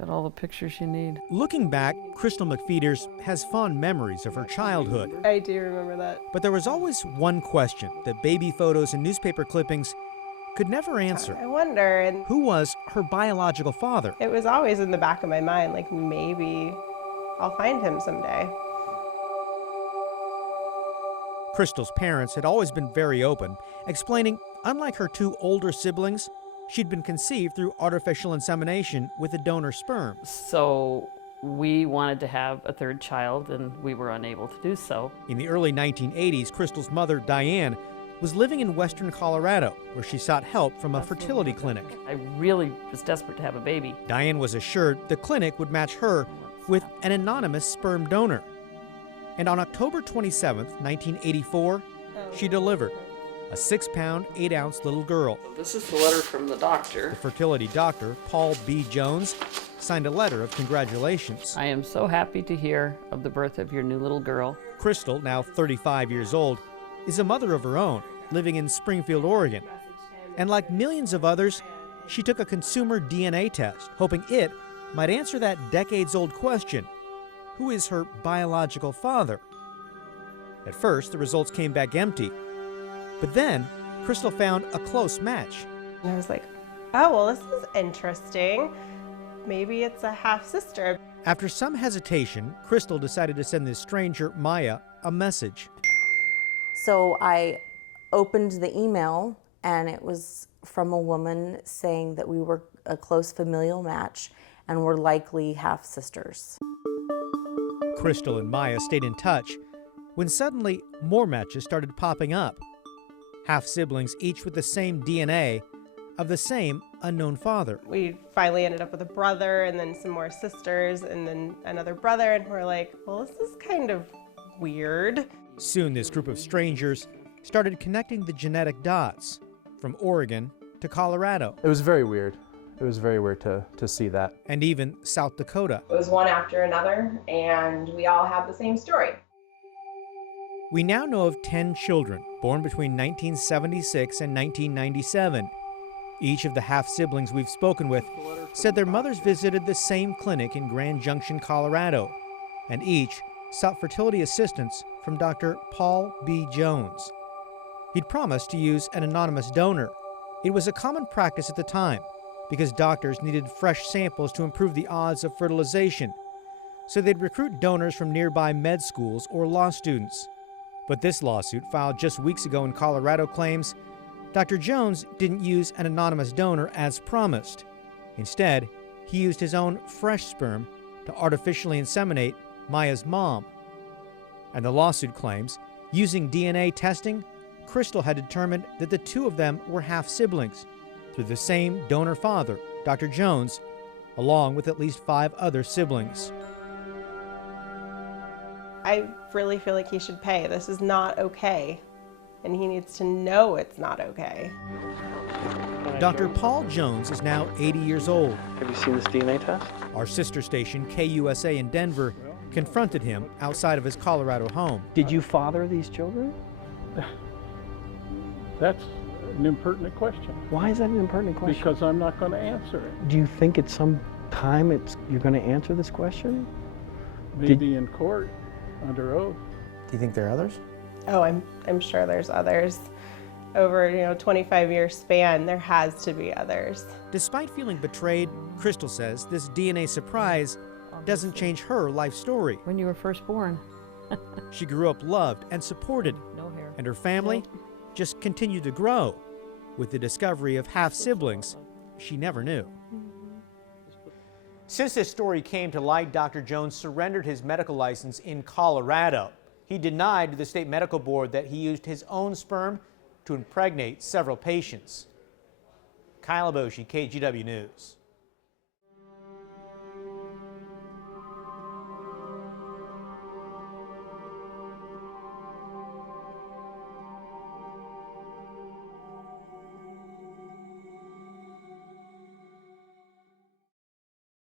Got all the pictures you need. Looking back, Crystal McFeeters has fond memories of her childhood. I do remember that. But there was always one question that baby photos and newspaper clippings could never answer. I wonder, and Who was her biological father? it was always in the back of my mind, like maybe I'll find him someday. Crystal's parents had always been very open, explaining, unlike her two older siblings, she'd been conceived through artificial insemination with a donor sperm. So we wanted to have a third child, and we were unable to do so. In the early 1980s, Crystal's mother, Diane, was living in western Colorado, where she sought help from a fertility clinic. I really was desperate to have a baby. Diane was assured the clinic would match her with an anonymous sperm donor. And on October 27, 1984, she delivered a 6-pound, 8-ounce little girl. This is the letter from the doctor. The fertility doctor, Paul B. Jones, signed a letter of congratulations. I am so happy to hear of the birth of your new little girl. Crystal, now 35 years old, is a mother of her own, living in Springfield, Oregon. And like millions of others, she took a consumer DNA test, hoping it might answer that decades-old question: who is her biological father? At first, the results came back empty. But then, Crystal found a close match. And I was like, oh, well, this is interesting. Maybe it's a half-sister. After some hesitation, Crystal decided to send this stranger, Maya, a message. So I opened the email, and it was from a woman saying that we were a close familial match and were likely half-sisters. Crystal and Maya stayed in touch when suddenly more matches started popping up. Half-siblings, each with the same DNA of the same unknown father. We finally ended up with a brother and then some more sisters and then another brother, and we're like, well, this is kind of weird. Soon this group of strangers started connecting the genetic dots from Oregon to Colorado. It was very weird. It was very weird to see that. And even South Dakota. It was one after another, and we all have the same story. We now know of 10 children born between 1976 and 1997. Each of the half-siblings we've spoken with said their mothers visited the same clinic in Grand Junction, Colorado, and each sought fertility assistance from Dr. Paul B. Jones. He'd promised to use an anonymous donor. It was a common practice at the time because doctors needed fresh samples to improve the odds of fertilization, so they'd recruit donors from nearby med schools or law students. But this lawsuit, filed just weeks ago in Colorado, claims Dr. Jones didn't use an anonymous donor as promised. Instead, he used his own fresh sperm to artificially inseminate Maya's mom. And the lawsuit claims, using DNA testing, Crystal had determined that the two of them were half-siblings through the same donor father, Dr. Jones, along with at least 5 other siblings. I really feel like he should pay. This is not okay, and he needs to know it's not okay. Dr. Paul Jones is now 80 years old. Have you seen this DNA test? Our sister station, KUSA in Denver, confronted him outside of his Colorado home. Did you father these children? That's an impertinent question. Why is that an impertinent question? Because I'm not going to answer it. Do you think at some time you're going to answer this question? Maybe in court, under oath. Do you think there are others? Oh, I'm sure there's others. Over, 25-year span, there has to be others. Despite feeling betrayed, Crystal says this DNA surprise doesn't change her life story. When you were first born. She grew up loved and supported, No hair. and her family just continued to grow with the discovery of half-siblings she never knew. Since this story came to light, Dr. Jones surrendered his medical license in Colorado. He denied to the state medical board that he used his own sperm to impregnate several patients. Kyle Aboshi, KGW News.